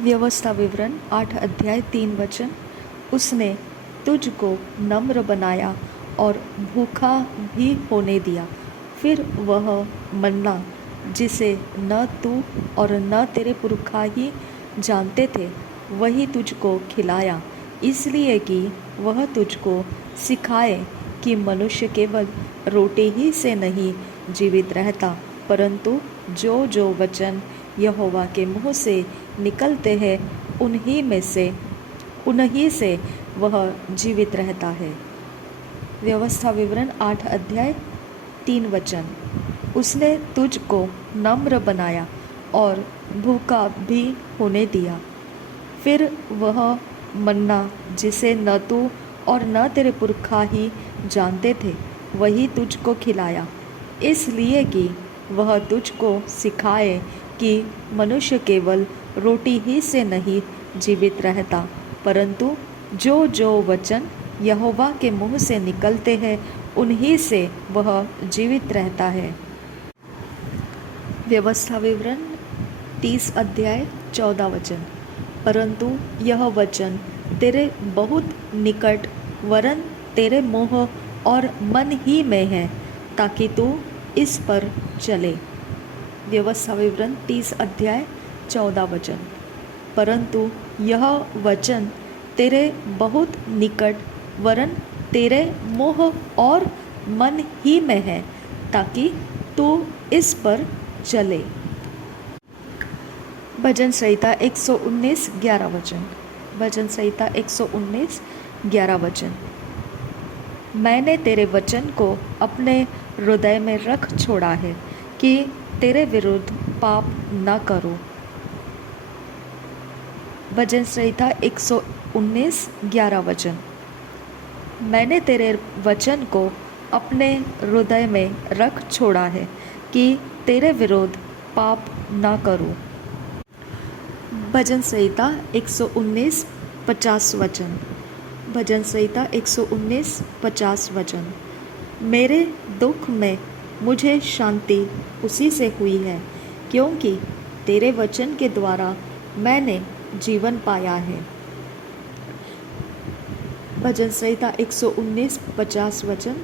व्यवस्था विवरण 8 अध्याय 3 वचन। उसने तुझको नम्र बनाया और भूखा भी होने दिया। फिर वह मन्ना जिसे न तू और न तेरे पुरखा ही जानते थे, वही तुझको खिलाया, इसलिए कि वह तुझको सिखाए कि मनुष्य केवल रोटी ही से नहीं जीवित रहता, परंतु जो जो वचन यहोवा के मुँह से निकलते हैं उन्हीं से वह जीवित रहता है। व्यवस्था विवरण 8 अध्याय 3 वचन। उसने तुझको नम्र बनाया और भूखा भी होने दिया। फिर वह मन्ना जिसे न तू और न तेरे पुरखा ही जानते थे, वही तुझको खिलाया, इसलिए कि वह तुझको सिखाए कि मनुष्य केवल रोटी ही से नहीं जीवित रहता, परंतु जो जो वचन यहोवा के मुँह से निकलते हैं उन्हीं से वह जीवित रहता है। व्यवस्था विवरण 30 अध्याय 14 वचन। परंतु यह वचन तेरे बहुत निकट वरन तेरे मुँह और मन ही में है, ताकि तू इस पर चले। व्यवस्था विवरण 30 अध्याय 14 वचन। परंतु यह वचन तेरे बहुत निकट वरन तेरे मुँह और मन ही में है, ताकि तू इस पर चले। भजन संहिता 119 11 वचन। भजन संहिता 119 11 वचन। मैंने तेरे वचन को अपने हृदय में रख छोड़ा है कि तेरे विरुद्ध पाप न करूं। भजन संहिता 119 11 वचन। मैंने तेरे वचन को अपने हृदय में रख छोड़ा है कि तेरे विरुद्ध पाप न करूं। भजन संहिता 119 50 वचन। भजन संहिता 119 50 वचन। मेरे दुख में मुझे शांति उसी से हुई है, क्योंकि तेरे वचन के द्वारा मैंने जीवन पाया है। भजन संहिता 119 50 वचन।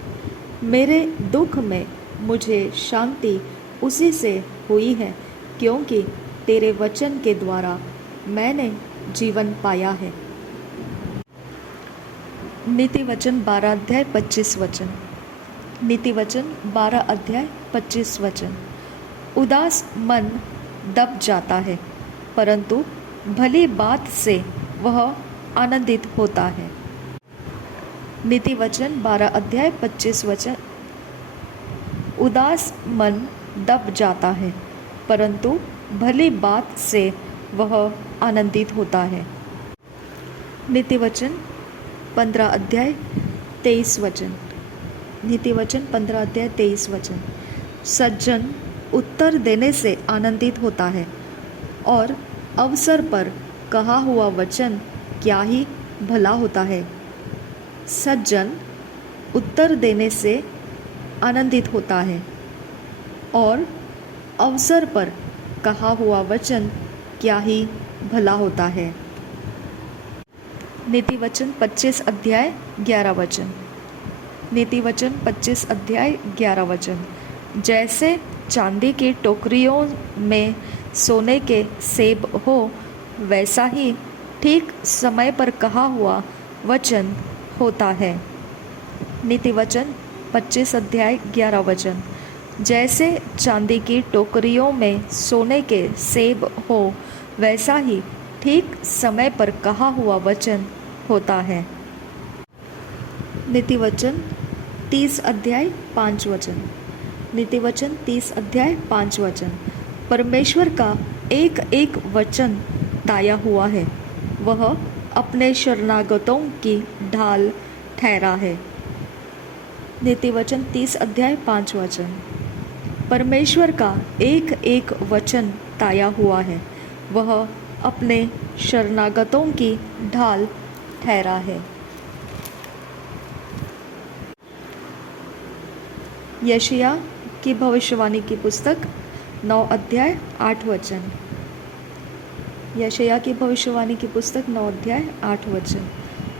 मेरे दुख में मुझे शांति उसी से हुई है, क्योंकि तेरे वचन के द्वारा मैंने जीवन पाया है। नीति वचन 12 अध्याय 25 वचन। नीति वचन 12 अध्याय 25 वचन। उदास मन दब जाता है, परंतु भली बात से वह आनंदित होता है। नीति वचन 12 अध्याय 25 वचन। उदास मन दब जाता है, परंतु भली बात से वह आनंदित होता है। नीति वचन 15 अध्याय 23 वचन। नीति वचन 15 अध्याय 23 वचन। सज्जन उत्तर देने से आनंदित होता है, और अवसर पर कहा हुआ वचन क्या ही भला होता है। सज्जन उत्तर देने से आनंदित होता है, और अवसर पर कहा हुआ वचन क्या ही भला होता है। नीति वचन 25 अध्याय 11 वचन। नीति वचन 25 अध्याय 11 वचन। जैसे चांदी की टोकरियों में सोने के सेब हो, वैसा ही ठीक समय पर कहा हुआ वचन होता है। नीति वचन 25 अध्याय 11 वचन। जैसे चांदी की टोकरियों में सोने के सेब हो, वैसा ही ठीक समय पर कहा हुआ वचन होता है। नीति वचन 30 अध्याय 5 वचन। नीति वचन 30 अध्याय 5 वचन। परमेश्वर का एक एक वचन ताया हुआ है, वह अपने शरणागतों की ढाल ठहरा है। नीति वचन 30 अध्याय 5 वचन। परमेश्वर का एक एक वचन ताया हुआ है, वह अपने शरणागतों की ढाल ठहरा है। यशायाह की भविष्यवाणी की पुस्तक 9 अध्याय 8 वचन। यशायाह की भविष्यवाणी की पुस्तक 9 अध्याय 8 वचन।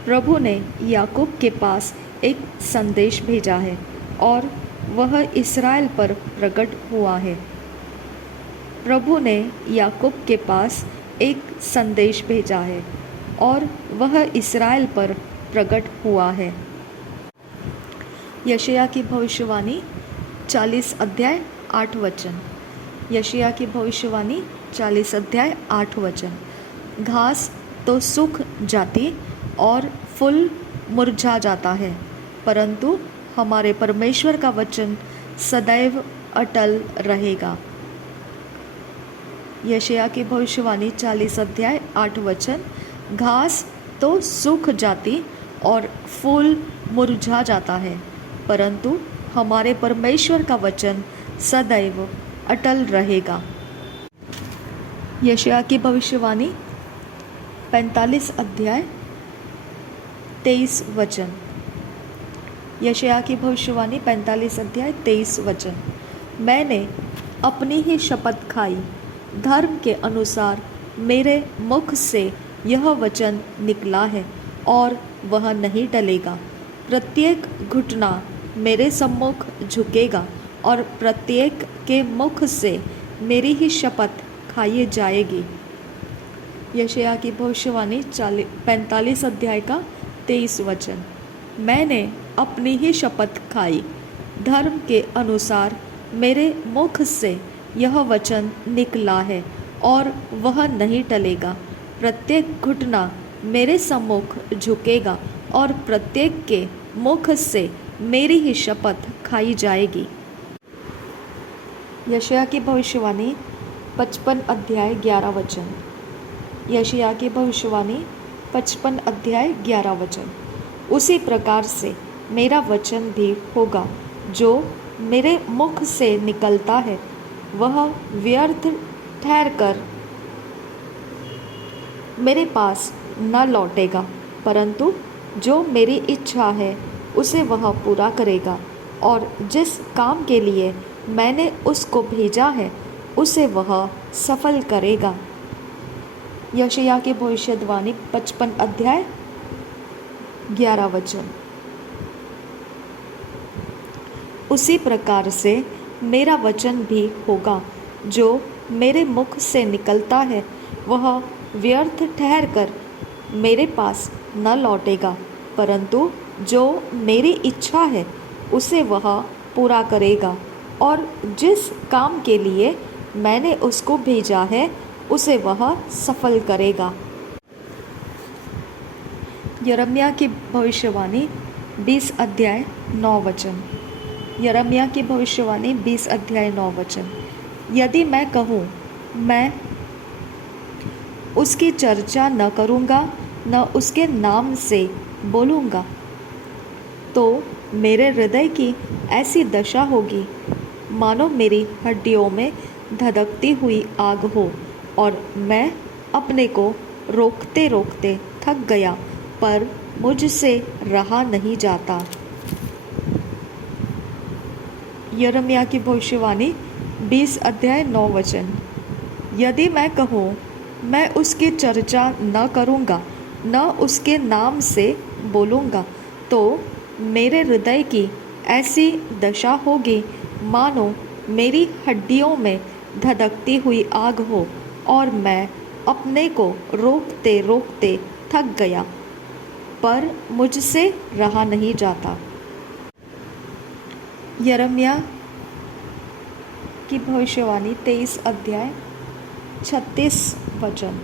प्रभु ने याकूब के पास एक संदेश भेजा है और वह इस्राएल पर प्रकट हुआ है। प्रभु ने याकूब के पास एक संदेश भेजा है और वह इस्राएल पर प्रकट हुआ है। यशायाह की भविष्यवाणी 40 अध्याय 8 वचन। यशायाह की भविष्यवाणी 40 अध्याय 8 वचन। घास तो सूख जाती और फूल मुरझा जाता है, परंतु हमारे परमेश्वर का वचन सदैव अटल रहेगा। यशायाह की भविष्यवाणी 40 अध्याय 8 वचन। घास तो सूख जाती और फूल मुरझा जाता है, परंतु हमारे परमेश्वर का वचन सदैव अटल रहेगा। यशायाह की भविष्यवाणी 45 अध्याय 23 वचन। यशायाह की भविष्यवाणी 45 अध्याय 23 वचन। मैंने अपनी ही शपथ खाई, धर्म के अनुसार मेरे मुख से यह वचन निकला है और वह नहीं टलेगा। प्रत्येक घुटना मेरे सम्मुख झुकेगा और प्रत्येक के मुख से मेरी ही शपथ खाई जाएगी। यशायाह की भविष्यवाणी 45 अध्याय का 23 वचन। मैंने अपनी ही शपथ खाई, धर्म के अनुसार मेरे मुख से यह वचन निकला है और वह नहीं टलेगा। प्रत्येक घुटना मेरे सम्मुख झुकेगा और प्रत्येक के मुख से मेरी ही शपथ खाई जाएगी। यशायाह की भविष्यवाणी 55 अध्याय 11 वचन। यशायाह की भविष्यवाणी 55 अध्याय 11 वचन। उसी प्रकार से मेरा वचन भी होगा जो मेरे मुख से निकलता है, वह व्यर्थ ठहरकर मेरे पास न लौटेगा, परंतु जो मेरी इच्छा है उसे वह पूरा करेगा और जिस काम के लिए मैंने उसको भेजा है उसे वह सफल करेगा। यशायाह की भविष्यवाणी 55 अध्याय 11 वचन। उसी प्रकार से मेरा वचन भी होगा जो मेरे मुख से निकलता है, वह व्यर्थ ठहरकर मेरे पास न लौटेगा, परंतु जो मेरी इच्छा है उसे वह पूरा करेगा और जिस काम के लिए मैंने उसको भेजा है उसे वह सफल करेगा। यिर्मयाह की भविष्यवाणी 20 अध्याय 9 वचन। यिर्मयाह की भविष्यवाणी 20 अध्याय 9 वचन। यदि मैं कहूँ मैं उसकी चर्चा न करूँगा, न उसके नाम से बोलूँगा, तो मेरे हृदय की ऐसी दशा होगी मानो मेरी हड्डियों में धधकती हुई आग हो और मैं अपने को रोकते रोकते थक गया, पर मुझसे रहा नहीं जाता। यिर्मयाह की भविष्यवाणी 20 अध्याय 9 वचन। यदि मैं कहूँ मैं उसकी चर्चा न करूँगा, न उसके नाम से बोलूँगा, तो मेरे हृदय की ऐसी दशा होगी मानो मेरी हड्डियों में धधकती हुई आग हो और मैं अपने को रोकते रोकते थक गया, पर मुझसे रहा नहीं जाता। यिर्मयाह की भविष्यवाणी 23 अध्याय 36 वचन।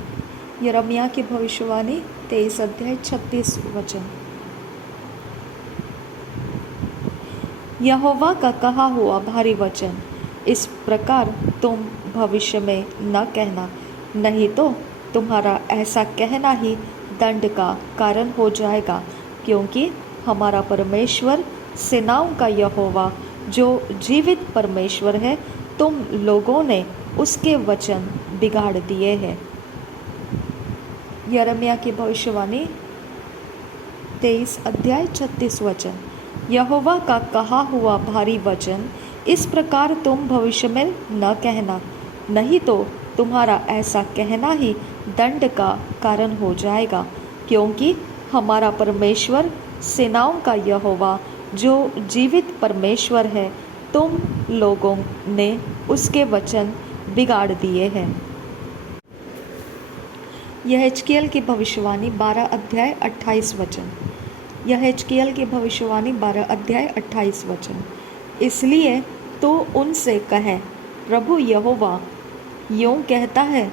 यिर्मयाह की भविष्यवाणी 23 अध्याय 36 वचन। यहोवा का कहा हुआ भारी वचन, इस प्रकार तुम भविष्य में न कहना, नहीं तो तुम्हारा ऐसा कहना ही दंड का कारण हो जाएगा, क्योंकि हमारा परमेश्वर सेनाओं का यहोवा जो जीवित परमेश्वर है, तुम लोगों ने उसके वचन बिगाड़ दिए हैं। यिर्मयाह की भविष्यवाणी 23 अध्याय 36 वचन। यहोवा का कहा हुआ भारी वचन, इस प्रकार तुम भविष्य में न कहना, नहीं तो तुम्हारा ऐसा कहना ही दंड का कारण हो जाएगा, क्योंकि हमारा परमेश्वर सेनाओं का यहोवा जो जीवित परमेश्वर है, तुम लोगों ने उसके वचन बिगाड़ दिए हैं। यह हिजकिय्याह की भविष्यवाणी 12 अध्याय 28 वचन। यह हिजकिय्याह की भविष्यवाणी 12 अध्याय 28 वचन। इसलिए तो उनसे कहे, प्रभु यहोवा यूँ कहता है,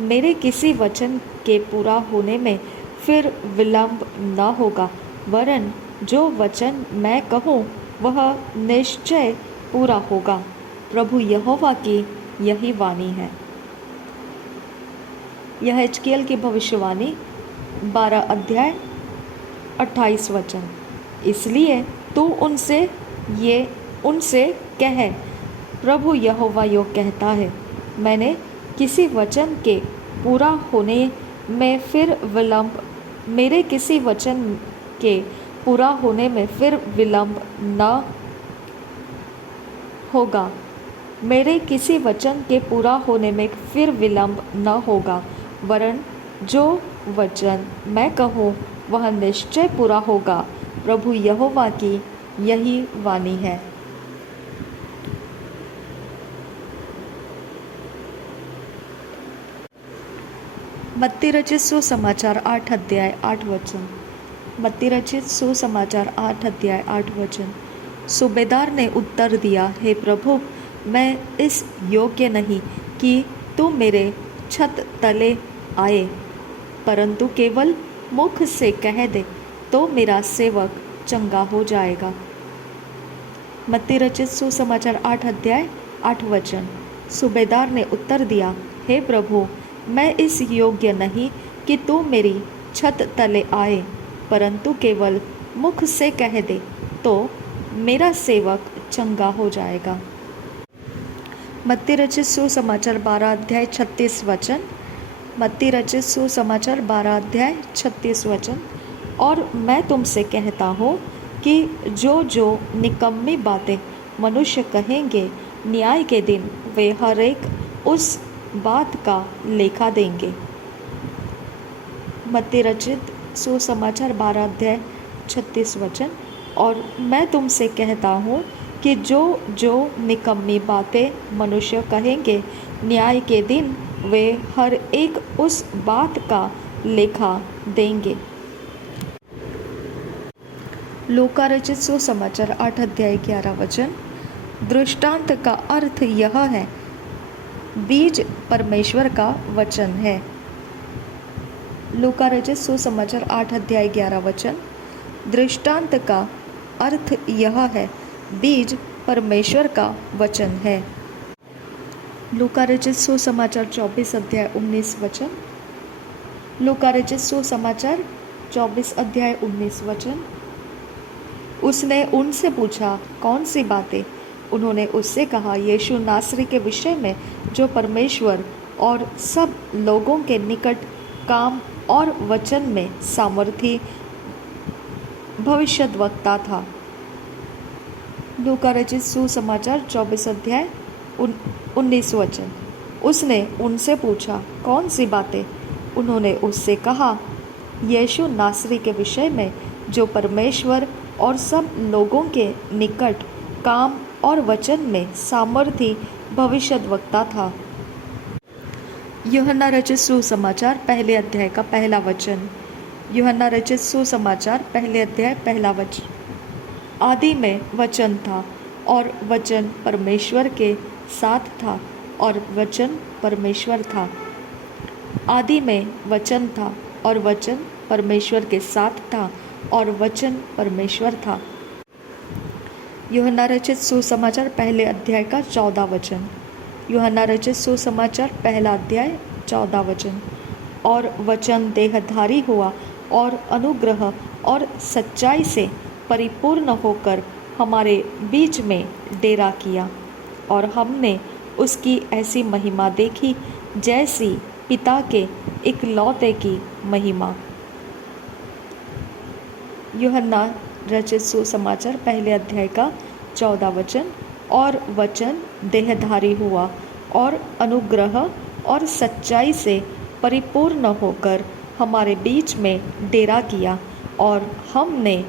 मेरे किसी वचन के पूरा होने में फिर विलंब न होगा, वरन जो वचन मैं कहूँ वह निश्चय पूरा होगा। प्रभु यहोवा की यही वाणी है। यह हिजकिय्याह की भविष्यवाणी 12 अध्याय 28 वचन। इसलिए तू उनसे कहे, प्रभु यहोवा यूँ कहता है, मैंने किसी वचन के पूरा होने में फिर विलंब मेरे किसी वचन के पूरा होने में फिर विलंब न होगा, मेरे किसी वचन के पूरा होने में फिर विलंब न होगा, वरन जो वचन मैं कहूँ वह निश्चय पूरा होगा। प्रभु यहोवा की यही वाणी है। मत्ती रचित सुसमाचार 8 अध्याय 8 वचन। मत्ती रचित सुसमाचार 8 अध्याय 8 वचन। सूबेदार ने उत्तर दिया, हे प्रभु, मैं इस योग्य नहीं कि तू मेरे छत तले आए, परंतु केवल मुख से कह दे तो मेरा सेवक चंगा हो जाएगा। मत्ती रचित सुसमाचार 8 अध्याय 8 वचन। सूबेदार ने उत्तर दिया, हे प्रभु, मैं इस योग्य नहीं कि तू मेरी छत तले आए, परंतु केवल मुख से कह दे तो मेरा सेवक चंगा हो जाएगा। मत्ती रचित सुसमाचार 12 अध्याय 36 वचन। मत्ती रचित सुसमाचार 12 अध्याय 36 वचन। और मैं तुमसे कहता हूँ कि जो जो निकम्मी बातें मनुष्य कहेंगे, न्याय के दिन वे हर एक उस बात का लेखा देंगे। मत्ती रचित सुसमाचार 12 अध्याय 36 वचन। और मैं तुमसे कहता हूँ कि जो जो निकम्मी बातें मनुष्य कहेंगे, न्याय के दिन वे हर एक उस बात का लेखा देंगे। लूका रचित सुसमाचार 8 अध्याय 11 वचन। दृष्टांत का अर्थ यह है, बीज परमेश्वर का वचन है। लूका रचित सुसमाचार 8 अध्याय 11 वचन। दृष्टांत का अर्थ यह है, बीज परमेश्वर का वचन है। लूका रचित सुसमाचार 24 अध्याय 19 वचन। लूका रचित सुसमाचार 24 अध्याय 19 वचन। उसने उनसे पूछा, कौन सी बातें? उन्होंने उससे कहा, यीशु नासरी के विषय में, जो परमेश्वर और सब लोगों के निकट काम और वचन में सामर्थी भविष्यद्वक्ता था। लूका रचित सुसमाचार 24 अध्याय 19 वचन। उसने उनसे पूछा, कौन सी बातें? उन्होंने उससे कहा, यीशु नासरी के विषय में, जो परमेश्वर और सब लोगों के निकट काम और वचन में सामर्थी भविष्यद्वक्ता था। यूहन्ना रचित सुसमाचार पहले अध्याय का पहला वचन। यूहन्ना रचित सुसमाचार पहले अध्याय पहला वचन। आदि में वचन था, और वचन परमेश्वर के साथ था, और वचन परमेश्वर था। आदि में वचन था, और वचन परमेश्वर के साथ था, और वचन परमेश्वर था। यूहन्ना रचित सुसमाचार पहले अध्याय का 14 वचन। यूहन्ना रचित सुसमाचार पहला अध्याय 14 वचन। और वचन देहधारी हुआ और अनुग्रह और सच्चाई से परिपूर्ण होकर हमारे बीच में डेरा किया, और हमने उसकी ऐसी महिमा देखी जैसी पिता के इकलौते की महिमा। यूहन्ना रचित सुसमाचार पहले अध्याय का 14 वचन। और वचन देहधारी हुआ और अनुग्रह और सच्चाई से परिपूर्ण होकर हमारे बीच में डेरा किया, और हमने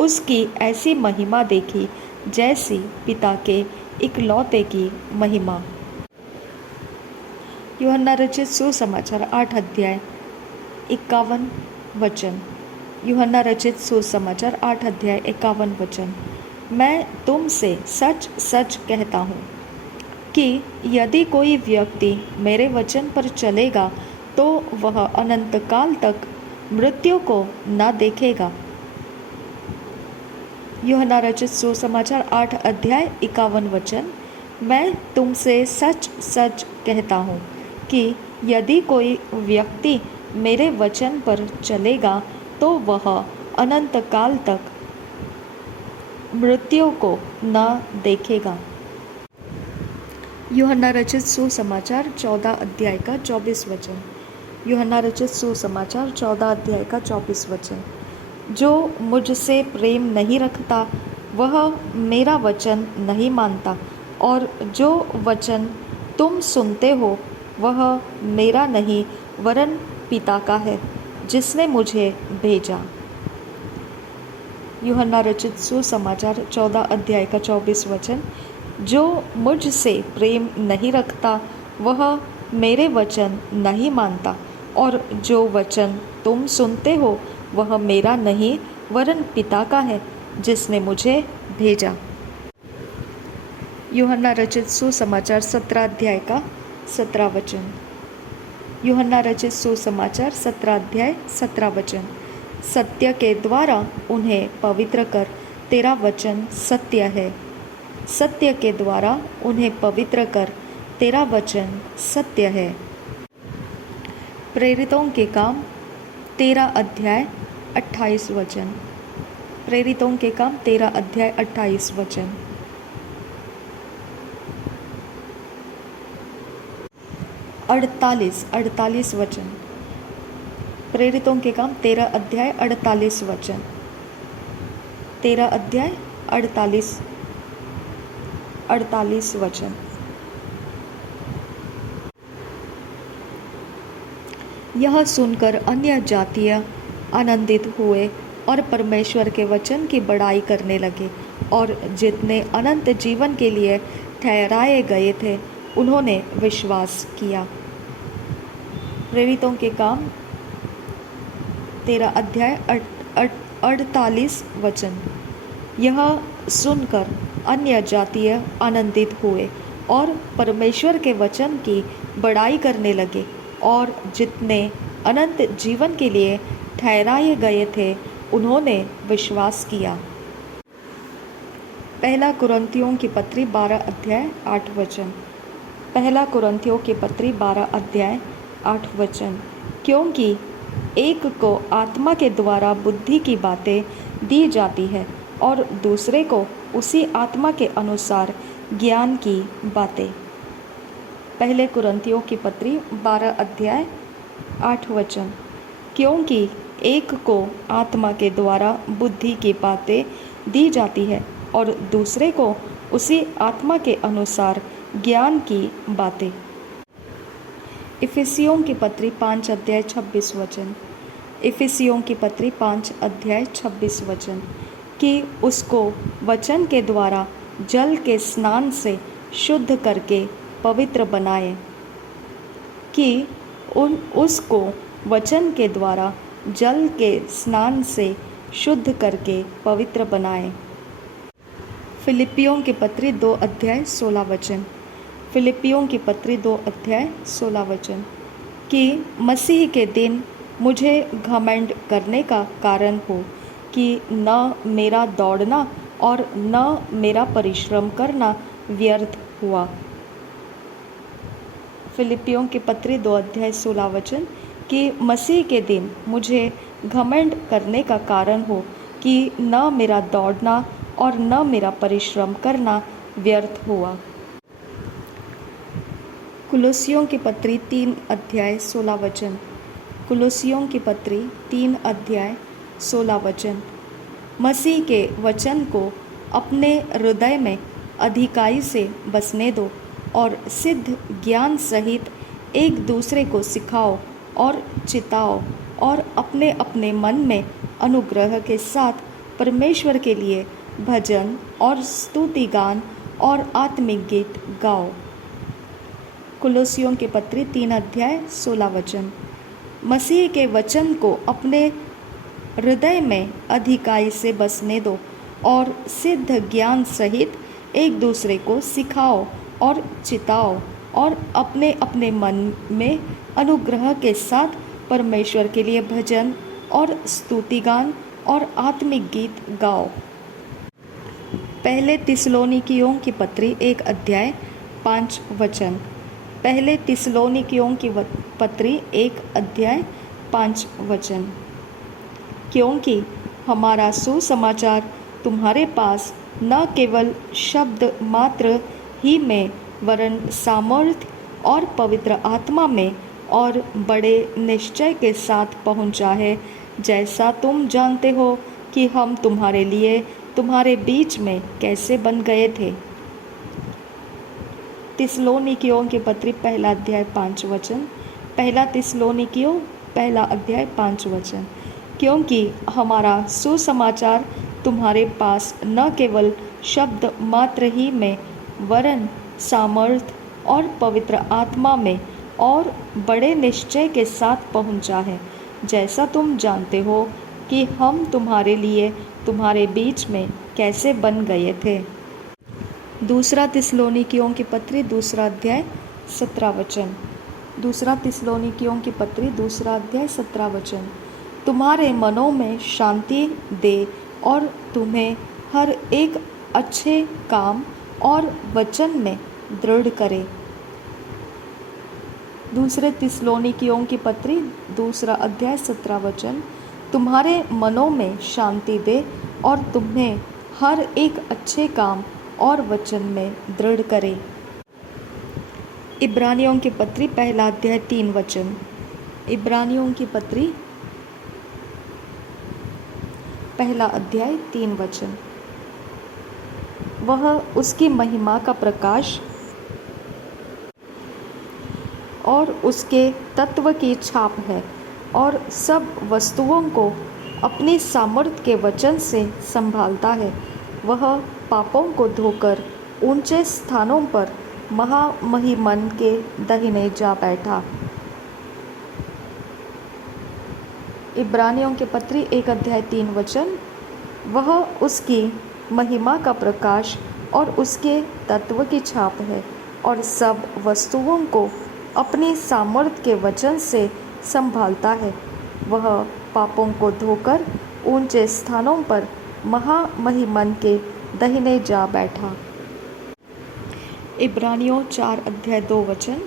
उसकी ऐसी महिमा देखी जैसी पिता के इकलौते की महिमा। यूहन्ना रचित सुसमाचार 8 अध्याय 51 वचन। यूहन्ना रचित सुसमाचार 8 अध्याय 51 वचन। मैं तुमसे सच सच कहता हूँ कि यदि कोई व्यक्ति मेरे वचन पर चलेगा तो वह अनंत काल तक मृत्यु को न देखेगा। यूहन्ना रचित सुसमाचार 8 अध्याय 51 वचन। मैं तुमसे सच सच कहता हूँ कि यदि कोई व्यक्ति मेरे वचन पर चलेगा तो वह अनंत काल तक मृत्यु को न देखेगा। यूहन्ना रचित सुसमाचार 14 अध्याय का 24 वचन। यूहन्ना रचित सुसमाचार 14 अध्याय का 24 वचन। जो मुझसे प्रेम नहीं रखता वह मेरा वचन नहीं मानता, और जो वचन तुम सुनते हो वह मेरा नहीं वरन पिता का है जिसने मुझे भेजा। यूहन्ना रचित सुसमाचार 14 अध्याय का 24 वचन। जो मुझसे प्रेम नहीं रखता वह मेरे वचन नहीं मानता, और जो वचन तुम सुनते हो वह मेरा नहीं वरन पिता का है जिसने मुझे भेजा। यूहन्ना रचित सुसमाचार 17 अध्याय का 17 वचन। यूहन्ना रचित सुसमाचार 17 अध्याय 17 वचन। सत्य के द्वारा उन्हें पवित्र कर, तेरा वचन सत्य है। सत्य के द्वारा उन्हें पवित्र कर, तेरा वचन सत्य है। प्रेरितों के काम 13 अध्याय 28 वचन। प्रेरितों के काम 13 अध्याय 28 वचन। 48 वचन। प्रेरितों के काम 13 अध्याय 48 वचन। 13 अध्याय 48 वचन। यह सुनकर अन्य जातीय आनंदित हुए और परमेश्वर के वचन की बड़ाई करने लगे, और जितने अनंत जीवन के लिए ठहराए गए थे उन्होंने विश्वास किया। प्रेरितों के काम 13 अध्याय 48 वचन। यह सुनकर अन्य जातीय आनंदित हुए और परमेश्वर के वचन की बड़ाई करने लगे, और जितने अनंत जीवन के लिए ठहराए गए थे उन्होंने विश्वास किया। पहला कुरिन्थियों की पत्री 12 अध्याय 8 वचन। पहला कुरिन्थियों की पत्री 12 अध्याय 8 वचन। क्योंकि एक को आत्मा के द्वारा बुद्धि की बातें दी जाती है और दूसरे को उसी आत्मा के अनुसार ज्ञान की बातें। पहले कुरिन्थियों की पत्री 12 अध्याय 8 वचन। क्योंकि एक को आत्मा के द्वारा बुद्धि की बातें दी जाती है और दूसरे को उसी आत्मा के अनुसार ज्ञान की बातें। इफिसियों की पत्री 5 अध्याय 26 वचन। इफिसियों की पत्री 5 अध्याय 26 वचन। कि उसको वचन के द्वारा जल के स्नान से शुद्ध करके पवित्र बनाए। कि उसको वचन के द्वारा जल के स्नान से शुद्ध करके पवित्र बनाए। फिलिपियों की पत्री 2 अध्याय 16 वचन। फिलिपियों की पत्री 2 अध्याय 16 वचन। कि मसीह के दिन मुझे घमंड करने का कारण हो, कि न मेरा दौड़ना और न मेरा परिश्रम करना व्यर्थ हुआ। फिलिपियों की पत्री 2 अध्याय 16 वचन। कि मसीह के दिन मुझे घमंड करने का कारण हो, कि न मेरा दौड़ना और न मेरा परिश्रम करना व्यर्थ हुआ। कुलोसियों की पत्री 3 अध्याय 16 वचन। कुलोसियों की पत्री 3 अध्याय 16 वचन। मसीह के वचन को अपने हृदय में अधिकाई से बसने दो, और सिद्ध ज्ञान सहित एक दूसरे को सिखाओ और चिताओ और अपने अपने मन में अनुग्रह के साथ परमेश्वर के लिए भजन और स्तुति गान और आत्मिक गीत गाओ। कुलोसियों के पत्री 3 अध्याय 16 वचन। मसीह के वचन को अपने हृदय में अधिकाई से बसने दो और सिद्ध ज्ञान सहित एक दूसरे को सिखाओ और चिताओ और अपने अपने मन में अनुग्रह के साथ परमेश्वर के लिए भजन और स्तुति गान और आत्मिक गीत गाओ। पहले तिस्सलुनीकियों की पत्री 1 अध्याय 5 वचन। पहले तिस्सलुनीकियों की पत्री 1 अध्याय 5 वचन। क्योंकि हमारा सुसमाचार तुम्हारे पास न केवल शब्द मात्र ही में वरन सामर्थ्य और पवित्र आत्मा में और बड़े निश्चय के साथ पहुंचा है, जैसा तुम जानते हो कि हम तुम्हारे लिए तुम्हारे बीच में कैसे बन गए थे। तिस्सलुनीकियों की पत्री 1 अध्याय 5 वचन। पहला तिस्सलुनीकियों 1 अध्याय 5 वचन। क्योंकि हमारा सुसमाचार तुम्हारे पास न केवल शब्द मात्र ही में वरन सामर्थ्य और पवित्र आत्मा में और बड़े निश्चय के साथ पहुंचा है, जैसा तुम जानते हो कि हम तुम्हारे लिए तुम्हारे बीच में कैसे बन गए थे। दूसरा तिस्सलुनीकियों की पत्री 2 अध्याय 17 वचन। दूसरा तिस्सलुनीकियों की पत्री 2 अध्याय 17 वचन। तुम्हारे मनों में शांति दे और तुम्हें हर एक अच्छे काम और वचन में दृढ़ करे। दूसरे तिस्सलुनीकियों की पत्री 2 अध्याय 17 वचन। तुम्हारे मनों में शांति दे और तुम्हें हर एक अच्छे काम और वचन में दृढ़ करे। इब्रानियों की पत्री 1 अध्याय 3 वचन। इब्रानियों की पत्री 1 अध्याय 3 वचन। वह उसकी महिमा का प्रकाश और उसके तत्व की छाप है और सब वस्तुओं को अपनी सामर्थ्य के वचन से संभालता है। वह पापों को धोकर ऊंचे स्थानों पर महामहिमन के दाहिने जा बैठा। इब्रानियों के पत्री 1 अध्याय 3 वचन। वह उसकी महिमा का प्रकाश और उसके तत्व की छाप है और सब वस्तुओं को अपनी सामर्थ्य के वचन से संभालता है। वह पापों को धोकर ऊंचे स्थानों पर महामहिमन के दाहिने जा बैठा। इब्रानियों 4 अध्याय 2 वचन।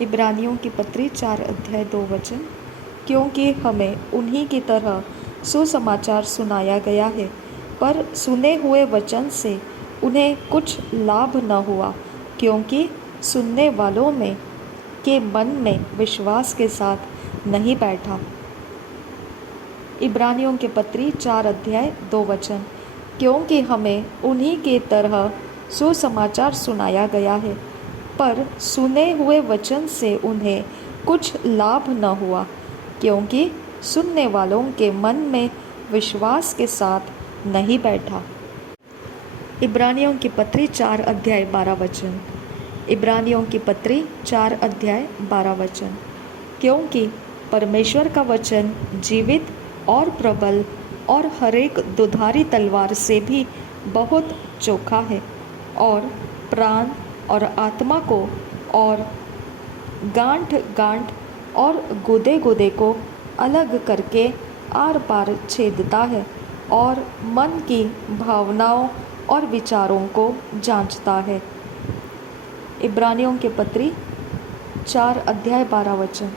इब्रानियों की पत्री 4 अध्याय 2 वचन। क्योंकि हमें उन्हीं की तरह सुसमाचार सुनाया गया है, पर सुने हुए वचन से उन्हें कुछ लाभ न हुआ, क्योंकि सुनने वालों में के मन में विश्वास के साथ नहीं बैठा। इब्रानियों के पत्री 4 अध्याय 2 वचन। क्योंकि हमें उन्हीं की तरह सुसमाचार सुनाया गया है, पर सुने हुए वचन से उन्हें कुछ लाभ न हुआ, क्योंकि सुनने वालों के मन में विश्वास के साथ नहीं बैठा। इब्रानियों की पत्री 4 अध्याय 12 वचन। इब्रानियों की पत्री 4 अध्याय 12 वचन। क्योंकि परमेश्वर का वचन जीवित और प्रबल और हरेक दुधारी तलवार से भी बहुत चोखा है और प्राण और आत्मा को और गांठ गांठ और गुदे गुदे को अलग करके आर पार छेदता है और मन की भावनाओं और विचारों को जांचता है। इब्रानियों के पत्री 4 अध्याय 12 वचन।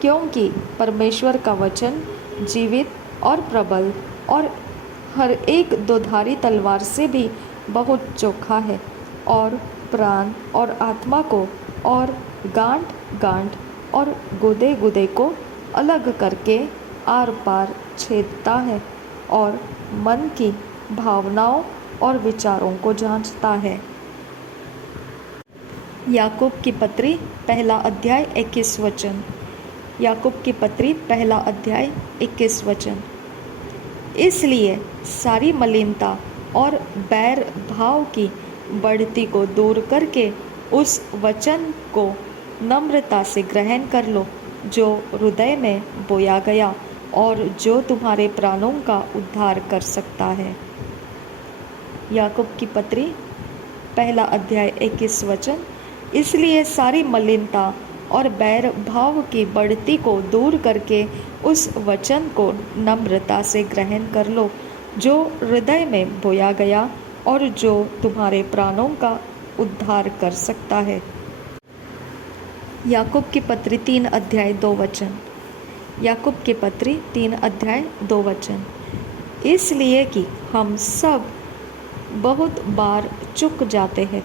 क्योंकि परमेश्वर का वचन जीवित और प्रबल और हर एक दोधारी तलवार से भी बहुत चोखा है और प्राण और आत्मा को और गांठ गांठ और गुदे गुदे को अलग करके आर पार छेदता है और मन की भावनाओं और विचारों को जांचता है। याकूब की पत्री पहला अध्याय 21 वचन। याकूब की पत्री पहला अध्याय 21 वचन। इसलिए सारी मलिनता और बैर भाव की बढ़ती को दूर करके उस वचन को नम्रता से ग्रहण कर लो जो हृदय में बोया गया और जो तुम्हारे प्राणों का उद्धार कर सकता है। याकूब की पत्री पहला अध्याय 21 वचन। इसलिए सारी मलिनता और बैर भाव की बढ़ती को दूर करके उस वचन को नम्रता से ग्रहण कर लो जो हृदय में बोया गया और जो तुम्हारे प्राणों का उद्धार कर सकता है। याकूब की पत्री 3 अध्याय 2 वचन। याकूब की पत्री 3 अध्याय 2 वचन। इसलिए कि हम सब बहुत बार चूक जाते हैं।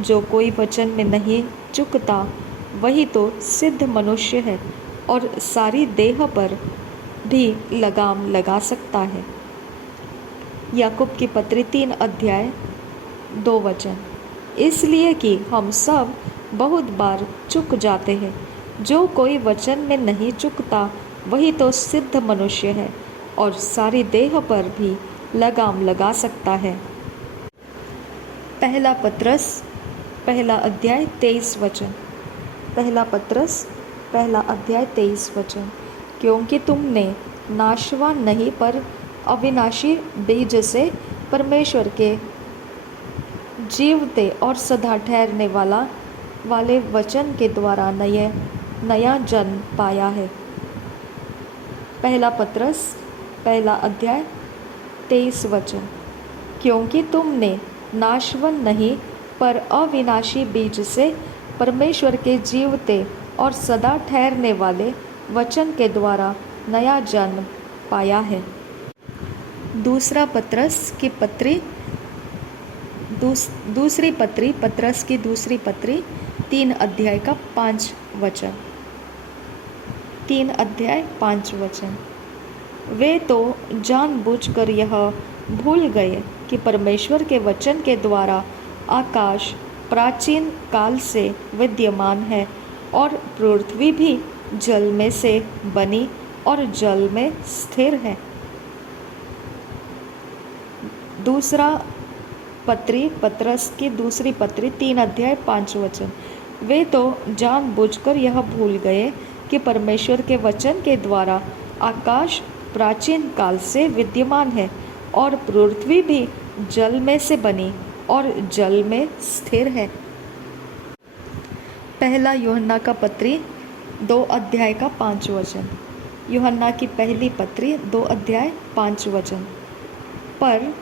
जो कोई वचन में नहीं चूकता वही तो सिद्ध मनुष्य है और सारी देह पर भी लगाम लगा सकता है। याकूब की पत्री 3 अध्याय 2 वचन। इसलिए कि हम सब बहुत बार चूक जाते हैं। जो कोई वचन में नहीं चूकता वही तो सिद्ध मनुष्य है और सारी देह पर भी लगाम लगा सकता है। पहला पत्रस पहला अध्याय 23 वचन। पहला पत्रस पहला अध्याय 23 वचन। क्योंकि तुमने नाशवान नहीं पर अविनाशी बीज से परमेश्वर के जीवते और सदा ठहरने वाले वचन के द्वारा नया जन्म पाया है। पहला पत्रस पहला अध्याय 23 वचन। क्योंकि तुमने नाशवान नहीं पर अविनाशी बीज से परमेश्वर के जीवते और सदा ठहरने वाले वचन के द्वारा नया जन्म पाया है। दूसरी पत्री पत्रस की दूसरी पत्री 3 अध्याय का 5 वचन। 3 अध्याय 5 वचन। वे तो जानबूझकर यह भूल गए कि परमेश्वर के वचन के द्वारा आकाश प्राचीन काल से विद्यमान है और पृथ्वी भी जल में से बनी और जल में स्थिर है। दूसरा पत्री पत्रस की दूसरी पत्री 3 अध्याय 5 वचन। वे तो जानबूझकर यह भूल गए कि परमेश्वर के वचन के द्वारा आकाश प्राचीन काल से विद्यमान है और पृथ्वी भी जल में से बनी और जल में स्थिर है। पहला यूहन्ना का पत्री 2 अध्याय का 5 वचन। यूहन्ना की पहली पत्री 2 अध्याय 5 वचन। पर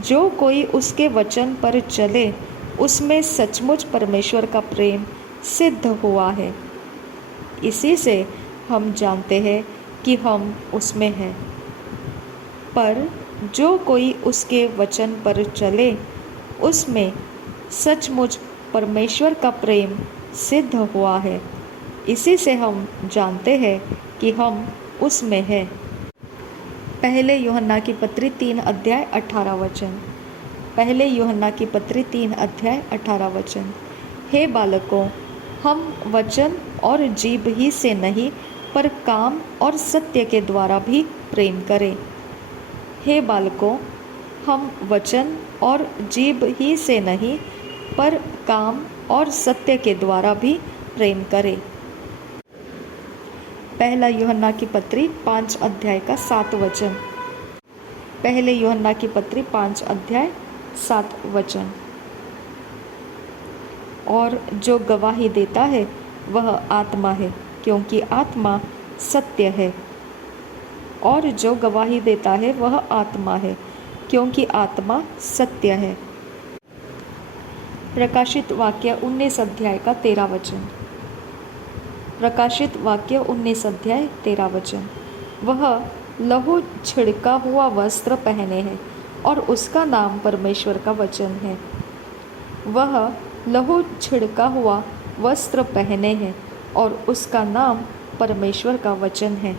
जो कोई उसके वचन पर चले उसमें सचमुच परमेश्वर का प्रेम सिद्ध हुआ है। इसी से हम जानते हैं कि हम उसमें हैं। पर जो कोई उसके वचन पर चले उसमें सचमुच परमेश्वर का प्रेम सिद्ध हुआ है। इसी से हम जानते हैं कि हम उसमें हैं। पहले यूहन्ना की पत्री 3 अध्याय 18 वचन। पहले यूहन्ना की पत्री 3 अध्याय 18 वचन। हे बालकों, हम वचन और जीभ ही से नहीं पर काम और सत्य के द्वारा भी प्रेम करें। हे बालकों, हम वचन और जीभ ही से नहीं पर काम और सत्य के द्वारा भी प्रेम करें। पहला यूहन्ना की पत्री 5 अध्याय का 7 वचन। पहले यूहन्ना की पत्री 5 अध्याय 7 वचन। और जो गवाही देता है वह आत्मा है, क्योंकि आत्मा सत्य है। और जो गवाही देता है वह आत्मा है, क्योंकि आत्मा सत्य है। प्रकाशित वाक्य 19 अध्याय का 13 वचन। प्रकाशित वाक्य 19 अध्याय 13 वचन। वह लहू छिड़का हुआ वस्त्र पहने है और उसका नाम परमेश्वर का वचन है। वह लहू छिड़का हुआ वस्त्र पहने हैं और उसका नाम परमेश्वर का वचन है।